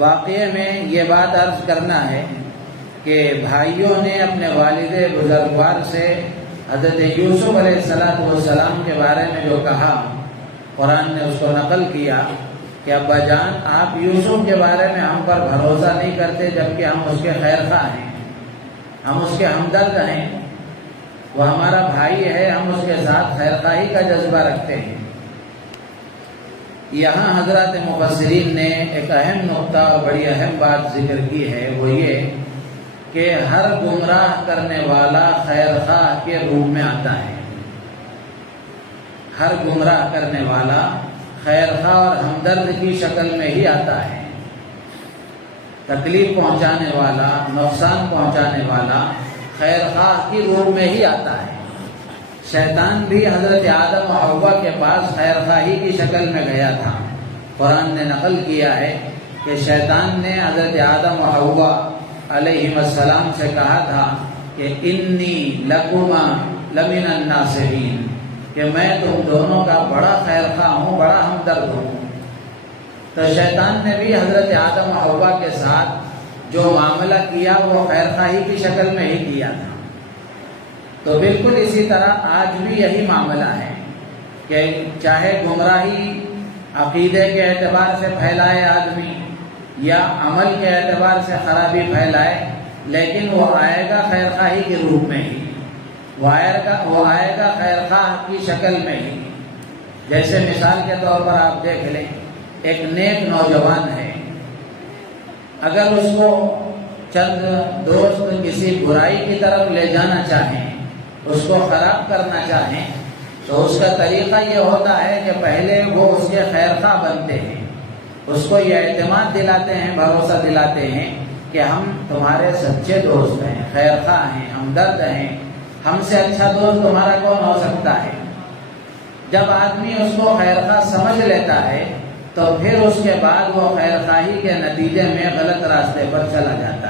واقعے میں یہ بات عرض کرنا ہے کہ بھائیوں نے اپنے والد بزرگوار سے حضرت یوسف علیہ السلام کے بارے میں جو کہا، قرآن نے اس کو نقل کیا کہ ابا جان آپ یوسف کے بارے میں ہم پر بھروسہ نہیں کرتے، جبکہ ہم اس کے خیر خواہ ہیں، ہم اس کے ہمدرد ہیں، وہ ہمارا بھائی ہے، ہم اس کے ساتھ خیر خواہی کا جذبہ رکھتے ہیں۔ یہاں حضرات مفسرین نے ایک اہم نقطہ اور بڑی اہم بات ذکر کی ہے، وہ یہ کہ ہر گمراہ کرنے والا خیر خواہ کے روپ میں آتا ہے۔ ہر گمراہ کرنے والا خیر خواہ اور ہمدرد کی شکل میں ہی آتا ہے۔ تکلیف پہنچانے والا، نقصان پہنچانے والا خیر خواہ کی روح میں ہی آتا ہے۔ شیطان بھی حضرت آدم و حوا کے پاس خیر خواہی کی شکل میں گیا تھا۔ قرآن نے نقل کیا ہے کہ شیطان نے حضرت آدم و حوا علیہ السلام سے کہا تھا کہ انی لکما لمن الناصحین، کہ میں تم دونوں کا بڑا خیر خواہ ہوں، بڑا ہمدرد ہوں۔ تو شیطان نے بھی حضرت آدم و حوا کے ساتھ جو معاملہ کیا وہ خیر خواہی کی شکل میں ہی کیا تھا۔ تو بالکل اسی طرح آج بھی یہی معاملہ ہے کہ چاہے گمراہی عقیدے کے اعتبار سے پھیلائے آدمی یا عمل کے اعتبار سے خرابی پھیلائے، لیکن وہ آئے گا خیر خواہی کے روپ میں ہی، وہ آئے گا خیر خواہ کی شکل میں ہی۔ جیسے مثال کے طور پر آپ دیکھ لیں، ایک نیک نوجوان ہے، اگر اس کو چند دوست کسی برائی کی طرف لے جانا چاہیں، اس کو خراب کرنا چاہیں، تو اس کا طریقہ یہ ہوتا ہے کہ پہلے وہ اس کے خیر خواہ بنتے ہیں، اس کو یہ اعتماد دلاتے ہیں، بھروسہ دلاتے ہیں کہ ہم تمہارے سچے دوست ہیں، خیر خواہ ہیں، ہمدرد ہیں، ہم سے اچھا دوست تمہارا کون ہو سکتا ہے۔ جب آدمی اس کو خیر خواہ سمجھ لیتا ہے تو پھر اس کے بعد وہ خیر خواہی کے نتیجے میں غلط راستے پر چلا جاتا ہے۔